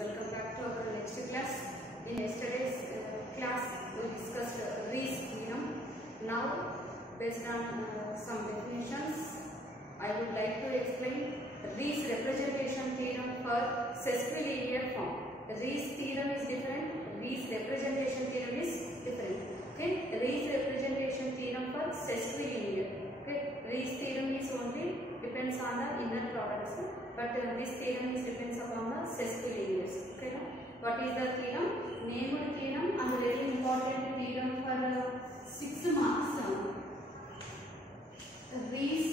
welcome back to our next class. In yesterday's class we discussed Riesz theorem. Now based on some definitions I would like to explain Riesz representation theorem for sesquilinear form. Riesz theorem is different, Riesz representation theorem is different. Okay, Riesz representation theorem for sesquilinear. Okay, Riesz theorem is only depends on the inner products, but this theorem is depends upon the sesquilinears. Okay, what is the theorem? Named theorem and very important theorem for 6 marks. Riesz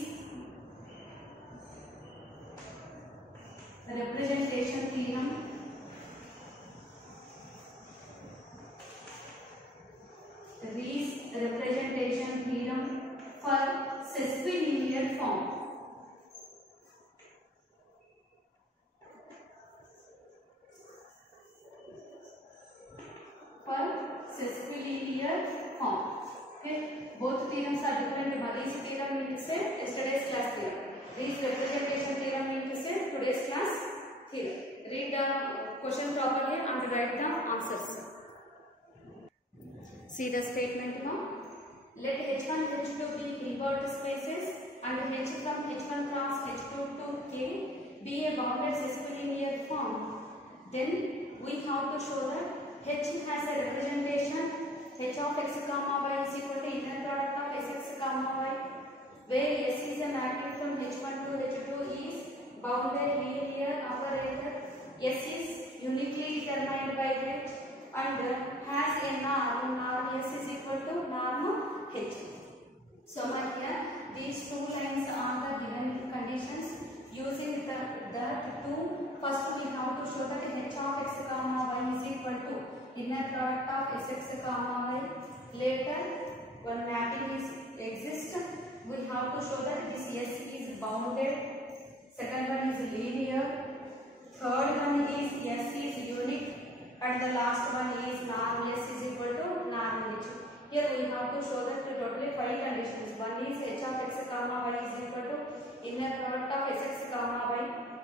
representation theorem. Riesz representation theorem for sesquilinear form. For sesquilinear form. Okay, both theorems are different. Riesz theorem means to say yesterday's class theorem. Riesz representation theorem means to say today's class theorem. Read the question properly and write the answers. See the statement now. Let H1 H2 be Hilbert spaces and H from H1 cross H2 to K be a bounded sesquilinear form. Then we have to show that H has a representation H of x comma y is equal to inner product of Sx comma y, where S is a matrix from H1 to H2 is bounded linear operator. S is uniquely determined by H and has a norm S is equal to norm H. So here these two lines are the given conditions. Using that two, first we have to show that H of x comma y is equal to inner product of Sx comma y. Later, when mapping exists, we have to show that this S is bounded. Second one is linear. Third one is S is unique. And the last one is norm S is equal to norm H. Here we have to show that totally 5 conditions. One is H of x comma y is equal to inner product of Sx comma y.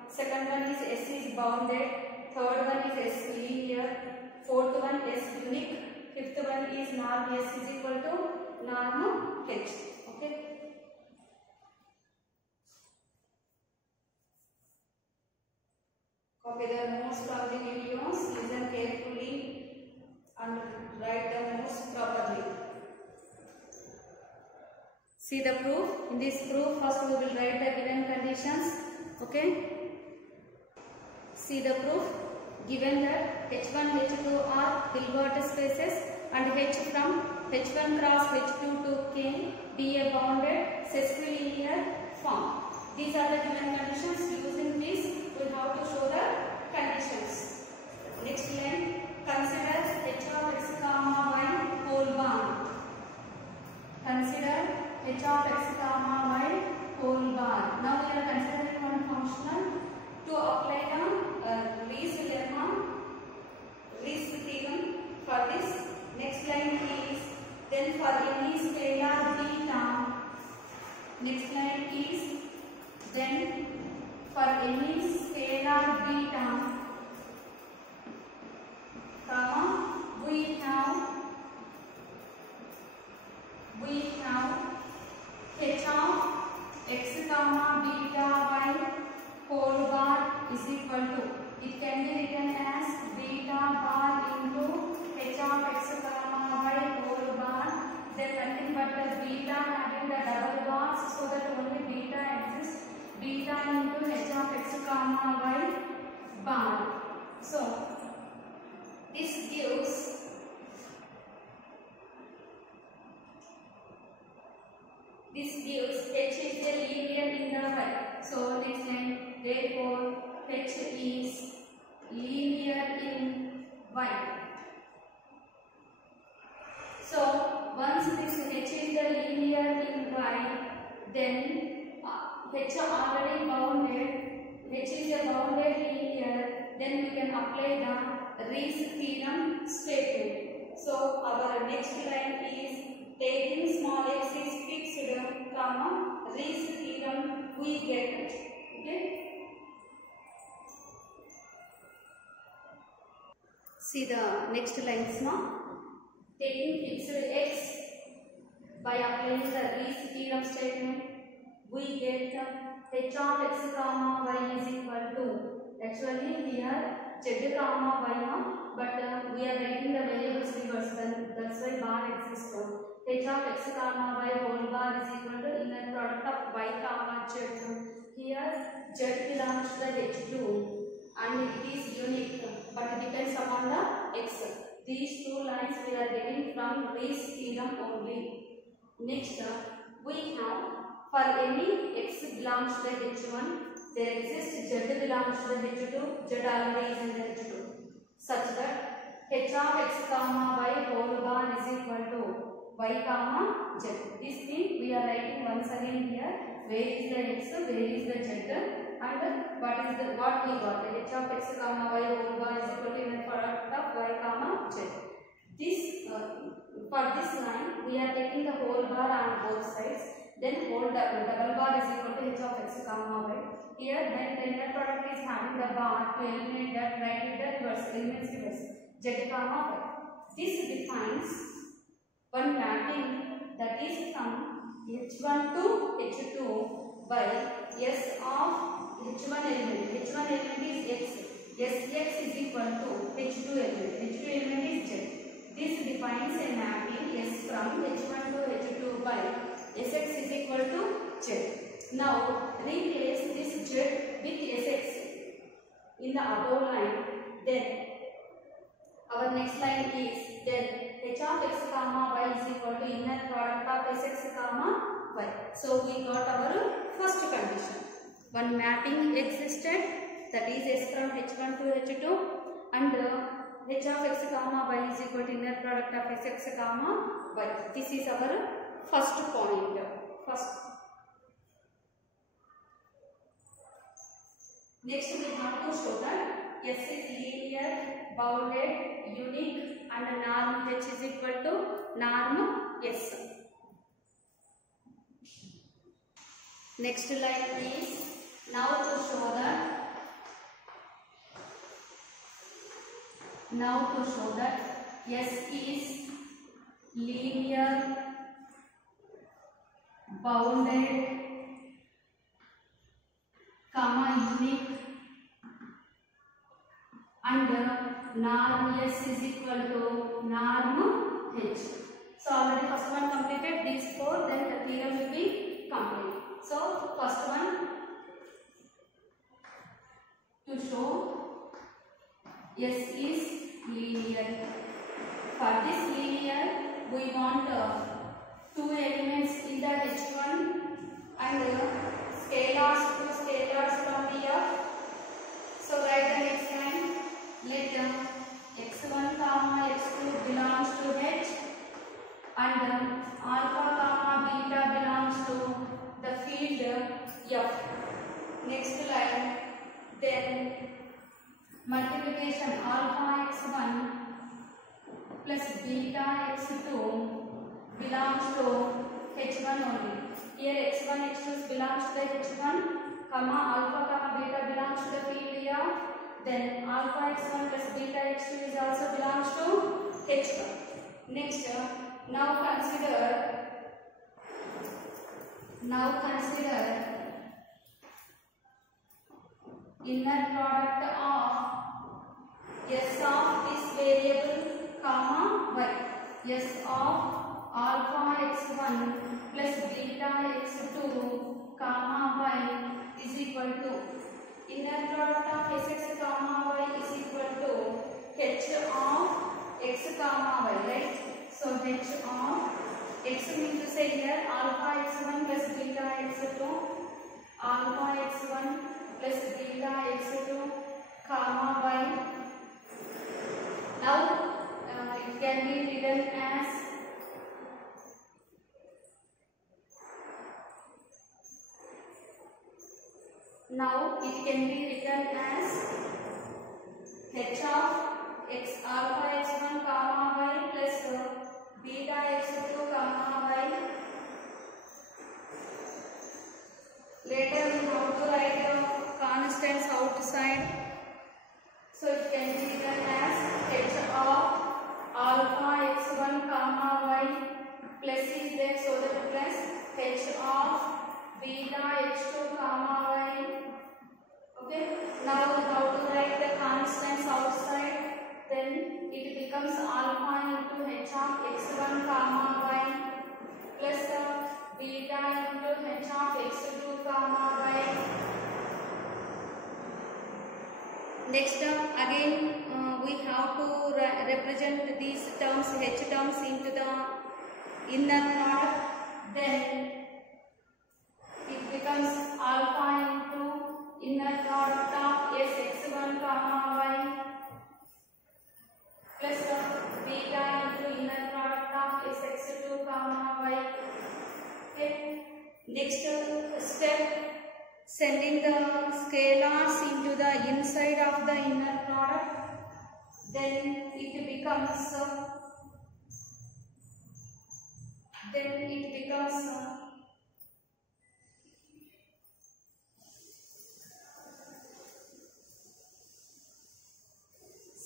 Second one is S is bounded. Third one is S linear. Fourth one S unique. Fifth one is norm S is equal to norm H. Okay. Copy the notes from the videos. Listen carefully and write the notes properly. See the proof. In this proof, first we will write the given conditions. Okay. See the proof. Given that H1, H2 are Hilbert spaces and H from H1 cross H2 to K be a bounded sesquilinear form. These are the given conditions. Using this, we have to show the conditions. Next line. Consider H of x comma y whole bar. Consider H of x comma y whole bar. Now we are considering one functional. To apply the Riesz theorem for this, next line is then for any scalar beta. Next line is then for any scalar beta, comma we have H of x comma beta y whole bar is equal to, it can be written as beta bar into H of x comma y whole bar, then nothing but the beta having the double bars so that only beta exists, beta into H of x comma y bar. So this gives H is a linear in the y. So next line, therefore H is linear in y. So once this H is the linear in y, then H already bounded, H is a bounded linear, then we can apply the Riesz theorem statement. So our next line is taking small x is fixed, comma Riesz theorem we get. Okay. See the next lines now. Taking fixed x by applying the Riesz theorem statement, we get h of x comma y is equal to, actually here z comma y now, but we are writing the variables reverse, then that's why bar exists. H of x comma y whole bar is equal to inner product of y comma z. Here z belongs to the h2 and it is unique, but it depends upon the x. These two lines we are getting from Riesz theorem only. Next, we have for any x belongs to the h1, there exists z belongs to the h2, z already is in the h2, such that h of x comma y whole bar is equal to y comma z. This means we are writing once again here where is the x, where is the z, and what we got, h of x comma y whole bar is equal to inner product of y comma z. This for this line we are taking the whole bar on both sides, then whole double bar is equal to h of x comma y. Here then the inner product is having the bar, to eliminate that write it the reverse, elements reverse, z comma y. This defines one mapping that is from h1 to h2 by s of h1 element. H1 element is x. Sx is equal to h2 element. H2 element is z. This defines a mapping s from h1 to h2 by sx is equal to z. Now replace this z with sx in the above line. Then our next line is then h of x comma y is equal to inner product of sx comma y. So we got our first condition. One mapping existed, that is s from h1 to h2, and h of x comma y is equal to inner product of sx comma y. This is our first point. Next we have to show that s is linear, bounded, unique, and norm h is equal to norm s. Next line is now to show that s is linear, bounded, comma unique, and norm s is equal to norm h. So already first one completed, these four, then the theorem will be complete. So first one, to show s is linear. For this linear, we want two elements in the h1 and scalars from here. So write the next line. Let x1 comma x2 belongs to h and alpha comma beta belongs to the field f. Next line, then multiplication alpha x1 plus beta x2 belongs to h1 only. Here x1 x2 belongs to the h1, comma alpha comma beta belongs to the field f. Then alpha x1 plus beta x2 is also belongs to h1. Next, now consider inner product of s of this variable comma y. S of alpha x1 plus beta x2 comma y is equal to inner product of sx comma y is equal to h of x comma y, right? So h of x means to say here alpha x1 plus beta x2, alpha x1 plus beta x2 comma y. Now it can be written as h of x alpha x1 comma y plus beta x2 comma y. Later we have to write the constants outside. So it can be written as h of alpha x1 comma y plus is there, so that plus h of beta x2 comma y. Okay, now how to write the constants outside? Then it becomes alpha into h of x1 comma y plus beta into h of x2 comma y. Next again we have to represent these terms, h terms, into the inner product. Then it becomes alpha into inner product of s x1 comma y plus beta into inner product of s x2 comma y. Okay. Next step, sending the scalars into the inside of the inner product. Then it becomes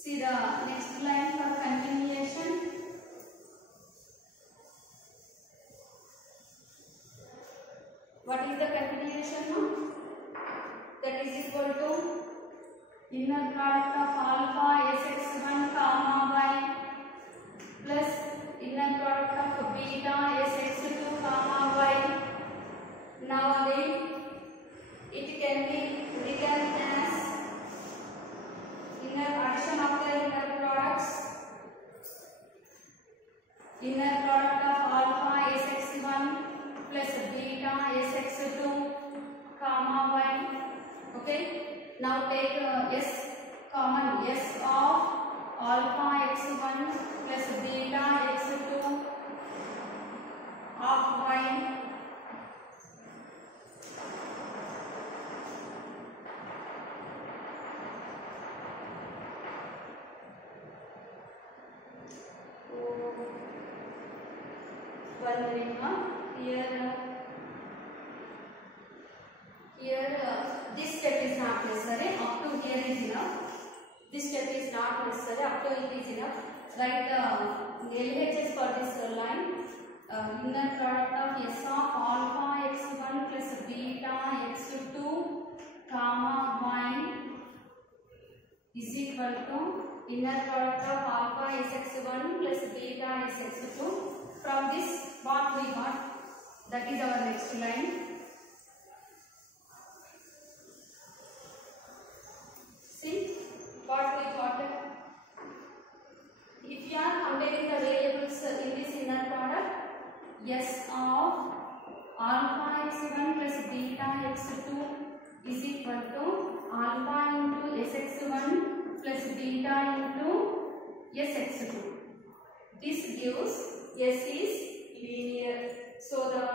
see the next line for continuation. What is the continuation now? That is equal to inner product of alpha sx1 comma y plus inner product of beta sx2 comma y. Now again it can be written as inner addition of the inner products. Inner product of alpha sx1 plus beta sx2 comma y. Okay. Now take s common, s of alpha x1 plus beta x2 of y. One minute here this step is not necessary. Up to here is enough. This step is not necessary. Up to it is enough. Write the LHS for this line. Inner product of s of alpha x1 plus beta x2 comma y is equal to inner product of alpha sx1 plus beta sx2. From this what we got? That is our next line. See what we got. If you are comparing the variables in this inner product, s of alpha x1 plus beta x2 is equal to alpha into sx1 plus beta into sx2. This gives s is linear. So the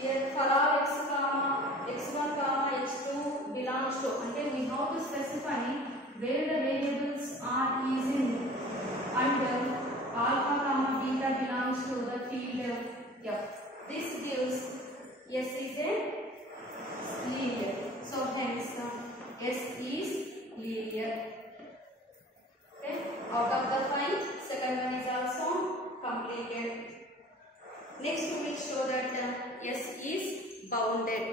here for all x1 comma x2 belongs to, and we have to specify where the variables are is in, and alpha comma beta belongs to the field f. This gives s is a linear. So hence s is linear. Okay. Out of the 5, second one is also completed. Next we will show that s is bounded.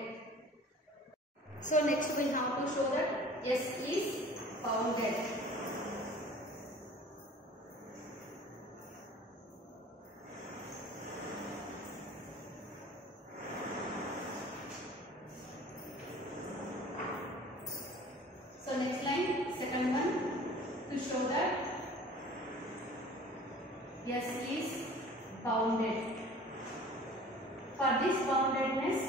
So next we have to show that s is bounded. So next line, second one, to show that s is bounded. For this boundedness,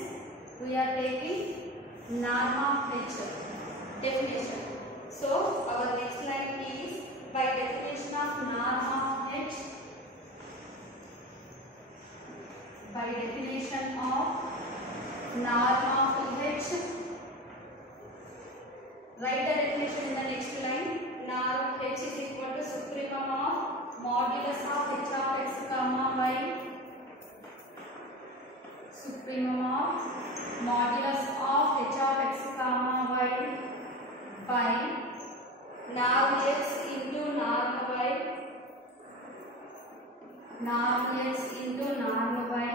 we are taking norm of h definition. So our next line is by definition of norm of h. By definition of norm of h. Write the definition in the next line. Norm h is equal to supremum of modulus of h of x comma y. Supremum of modulus of h of x comma y by now we x into norm y, norm x into norm y.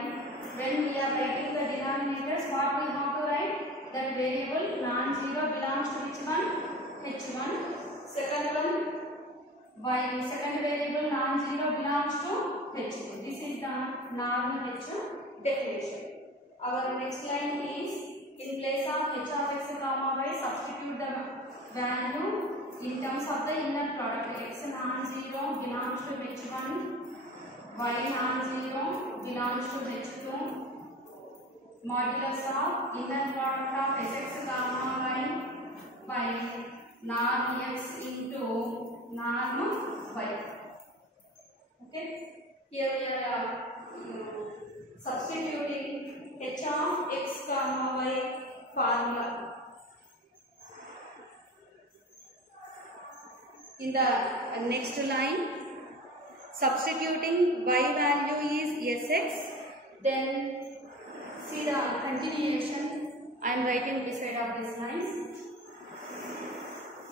When we are writing the denominators, what we have to write? That variable non-zero belongs to which one? H1. Second one, y. Second variable non-zero belongs to H2. This is the norm H definition. Our next line is, in place of h of x comma y, substitute the value in terms of the inner product. X non-zero belongs to H1, y non-zero belongs to H2. Modulus of inner product of Sx comma y by norm x into norm y. Okay. Here we are substituting h of x comma y formula. In the next line, substituting y value is Sx, then see the continuation. I am writing beside of these lines.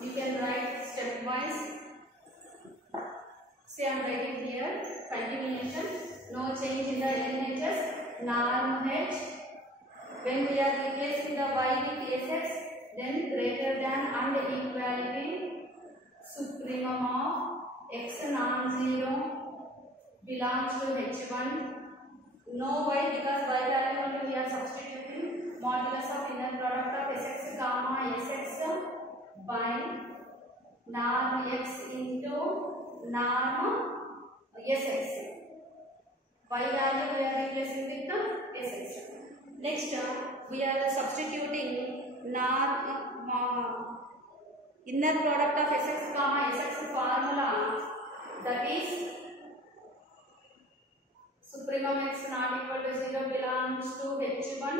You can write stepwise. See, I am writing here continuation. No change in the LHS. Norm h. When we are replacing the y with Sx, then greater than and equality supremum of x non-zero belongs to H1. No y, because y value only we are substituting. Modulus of inner product of Sx comma Sx by norm x into norm Sx. Y value we are replacing with the Sx. Next, we are substituting norm inner product of Sx comma Sx formula, that is supremum x not equal to 0 belongs to H1.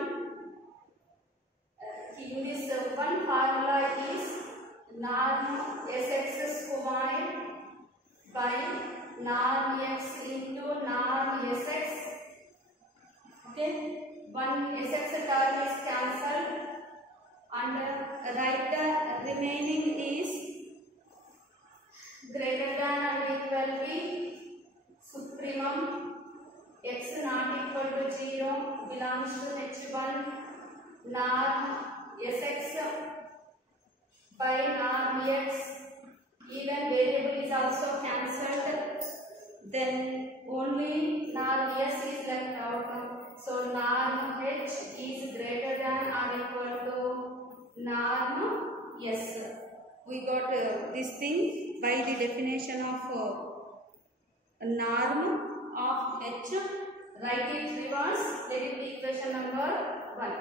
In this one formula is norm Sx square by norm x into norm Sx. Okay, one Sx term is cancelled and right remaining is greater than and equal to supremum x not equal to 0 belongs to H1 norm Sx by norm x. Even variable is also cancelled, then only norm s is left out. So norm h is greater than or equal to norm s. We got this thing by the definition of norm of h. Write it reverse. Let it be equation number 1.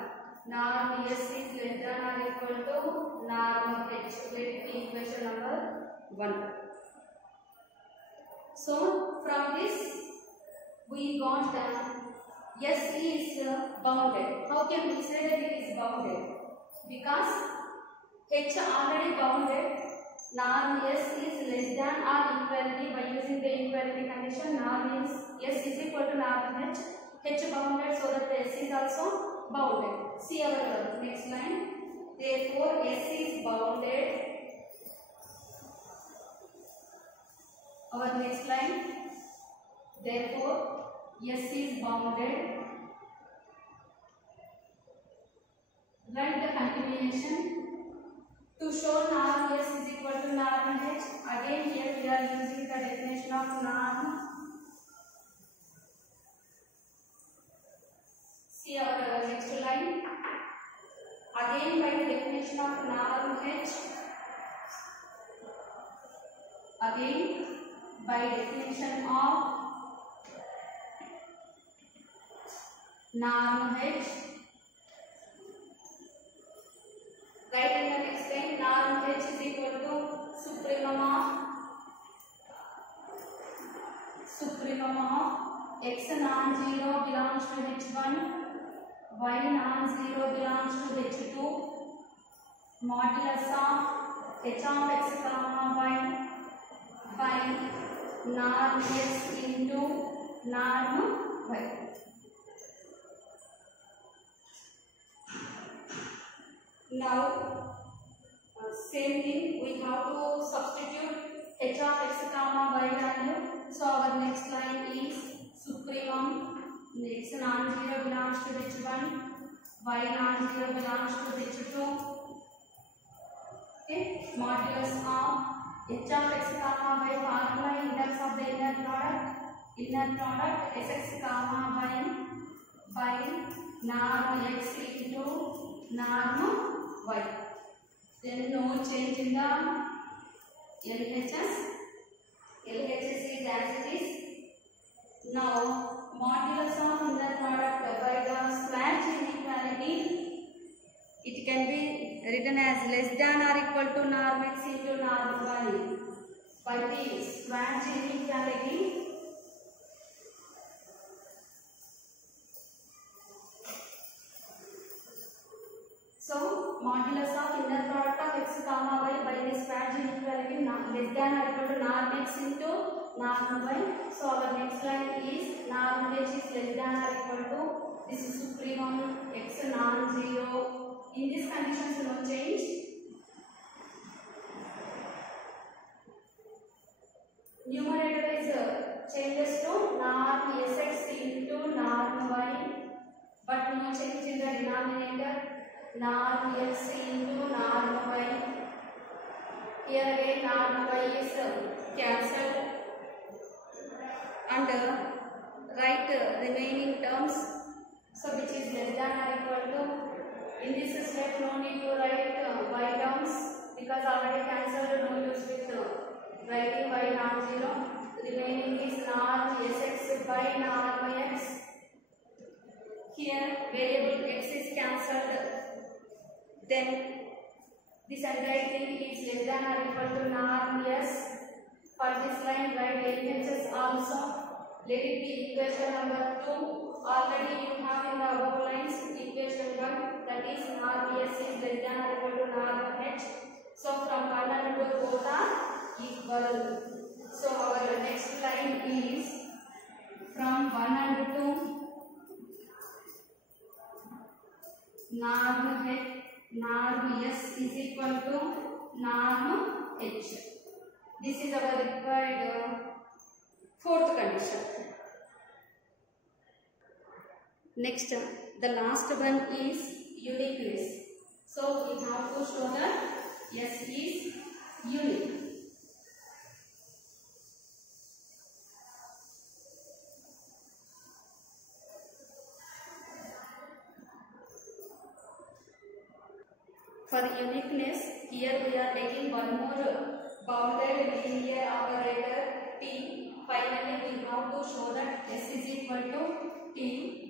Norm s is less than or equal to norm h. Let it be equation number 1. So from this we got that s is bounded. How can we say that it is bounded? Because h already bounded. Norm s is less than or equality, by using the equality condition, norm is s is equal to norm h. H bounded, so that s is also bounded. See our next line. Therefore s is bounded. Our next line. Therefore s is bounded. Write the continuation. To show norm s is equal to norm h, again here we are using the definition of norm. See our next line. Again by the definition of norm h. Again by definition of norm h. Right in the next line, norm h is equal to supremum of x non-zero belongs to H1, y non-zero belongs to H2, modulus of h of x comma y by norm x into norm y. Now same thing, we have to substitute h of x comma y value. So our next line is supremum. X non-zero belongs to h1, y non-zero belongs to h2. Okay, modulus of h of x comma y formula in terms of the inner product sx comma y by norm x into norm y. Then no change in the LHS. LHS is as it is. Now modulus of inner product by the square inequality, it can be written as less than or equal to norm x into norm y. By the square inequality, so modulus of inner product of x comma y by the square inequality less than or equal to norm x into norm y. So our next line is norm h is less than or equal to, this is supremum, x non-zero. In these conditions no change. Numerator is changes to norm sx into norm y, but no change in the denominator. Norm x into norm y. Here again norm y is cancelled and write remaining terms, so which is less than or equal to. In this step no need to write y terms because already cancelled, no use with writing y non-zero. Remaining is norm sx by norm x. Here variable x is cancelled. Then this entire thing is less than or equal to norm s. For this line write LHS also. Let it be equation number 2. Already you have in the above lines equation 1, that is norm s is less than or equal to norm h. So from 1 and 2 both are equal. So our next line is from 1 and 2 norm s is equal to norm h. This is our required fourth condition. Next, the last one is uniqueness. So we have to show that s is unique. For uniqueness, here we are taking one more bounded linear operator t. Finally, we have to show that s is equal to t,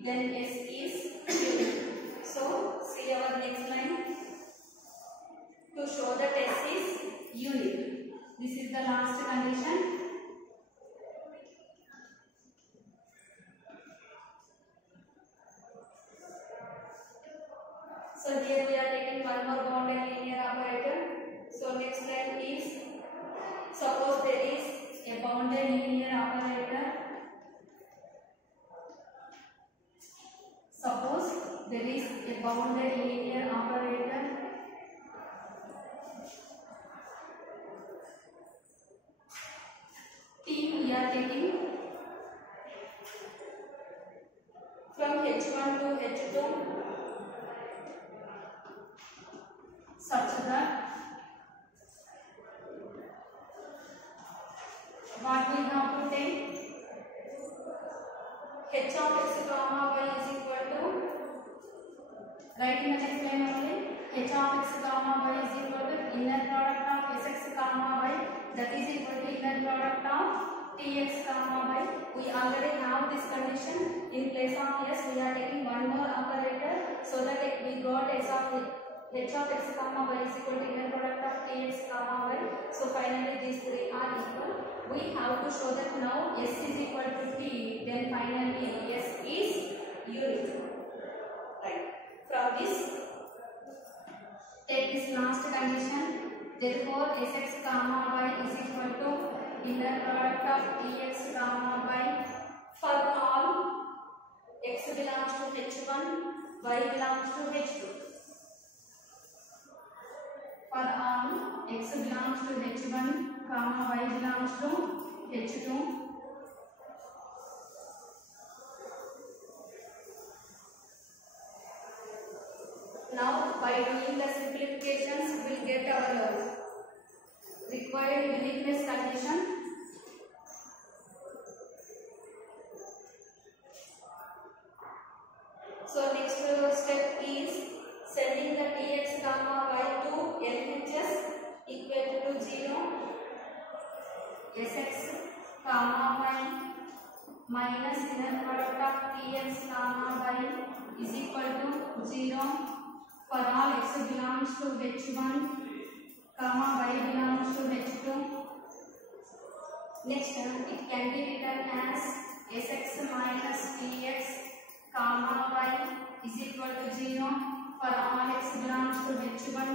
then s is unique. So, see our next line. To show that s is unique, this is the last condition. So here we are taking one more bounded linear operator. So next line is, suppose there is a bounded linear operator. Suppose there is a bounded linear operator. T we are taking from h1 to h2. Such that what we have to take, h of x comma y is equal to, write in the next line only, h of x comma y is equal to inner product of sx comma y, that is equal to inner product of tx comma y. We already have this condition. In place of s we are taking one more operator, so that we got h of x comma y is equal to inner product of tx comma y. So finally these three are equal. We have to show that now s is equal to t, then finally s is unique. Right. From this, take this last condition. Therefore sx comma y is equal to inner product of tx comma y for all x belongs to h1, y belongs to h2. For all x belongs to h1, comma y belongs to H2. Now by doing the simplifications we will get our required uniqueness condition. So next step is sending the Tx comma y to LHS equal to 0, Sx comma y minus inner product of Tx comma y is equal to 0 for all x belongs to H1 comma y belongs to H2. Next it can be written as Sx minus Tx comma y is equal to 0 for all x belongs to H1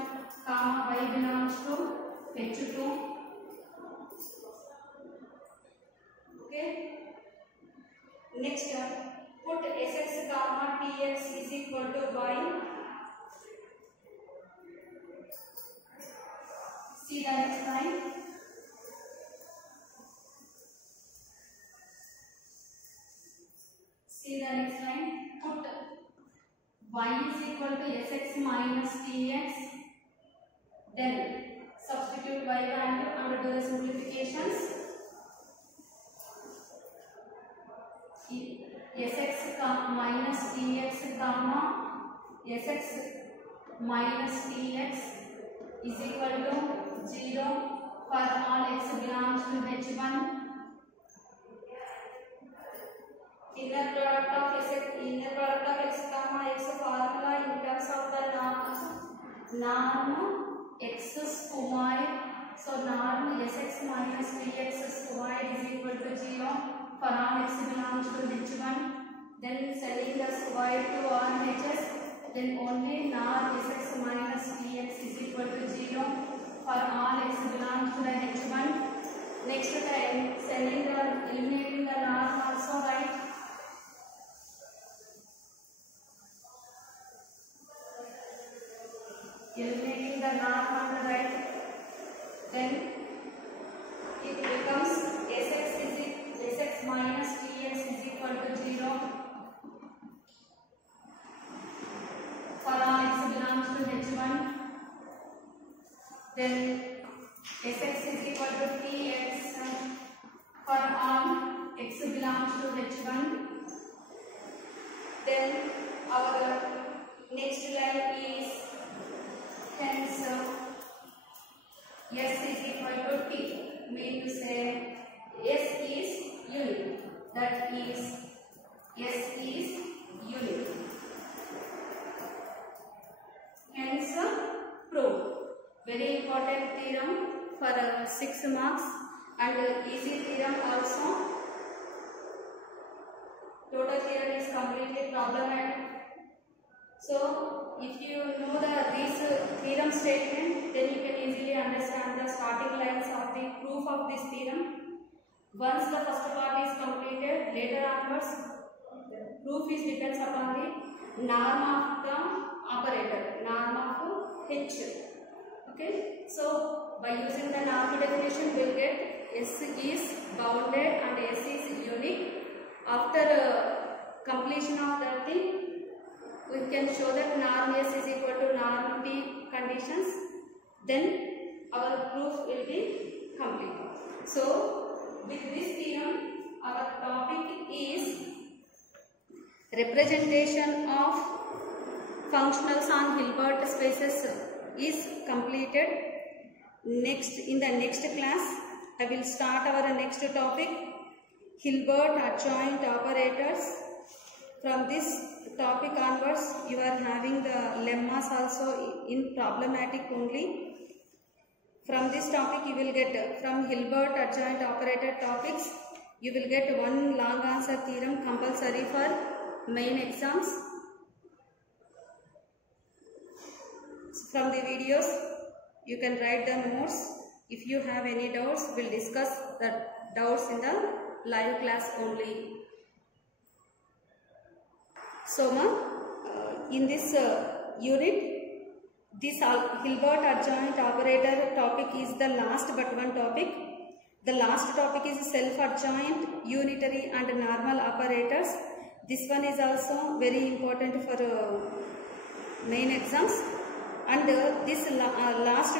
comma y belongs to H2. Okay. Next put Sx comma Tx is equal to y. See the next line. See the next line. Put y is equal to Sx minus Tx. Then substitute y value and do the simplifications. Sx minus Tx comma Sx minus Tx is equal to 0 for all x belongs to H1. Inner product of x comma x formula in terms of the norm x squared. So norm Sx minus Tx squared is equal to 0 for all x belongs to H1. Then sending the square to RHS. Then only norm Sx minus Tx is equal to 0 for all x belongs to the H1. Next time sending the eliminating the norm also, right? Eliminating the norm on the right. Then it becomes Sx minus Tx is equal to 0 for all x belongs to H1. Then Sx is equal to Tx for all x belongs to H1. Then our next line is hence S is equal to T. Mean to say S is unique. That is S is unique. Hence prove. Very important theorem for 6 marks and easy theorem also. Total theorem is completely problematic. So if you know these theorem statement, then you can easily understand the starting lines of the proof of this theorem. Once the first part is completed, later onwards proof is depends upon the norm of the operator, norm of H. Okay, so by using the norm definition we will get S is bounded and S is unique. After completion of that thing, we can show that norm S is equal to norm T conditions. Then our proof will be complete. So with this theorem, our topic is representation of functionals on Hilbert spaces is completed. Next, in the next class, I will start our next topic, Hilbert adjoint operators. From this topic onwards, you are having the lemmas also in problematic only. From this topic, you will get from Hilbert adjoint operator topics, you will get one long answer theorem compulsory for main exams. From the videos, you can write the notes. If you have any doubts, we will discuss the doubts in the live class only. So, in this unit, This Hilbert adjoint operator topic is the last but one topic. The last topic is self-adjoint, unitary and normal operators. This one is also very important for main exams. And this last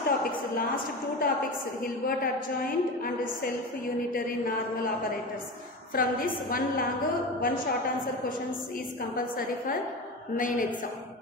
two topics, Hilbert adjoint and self-unitary normal operators. From this, one short answer questions is compulsory for main exam.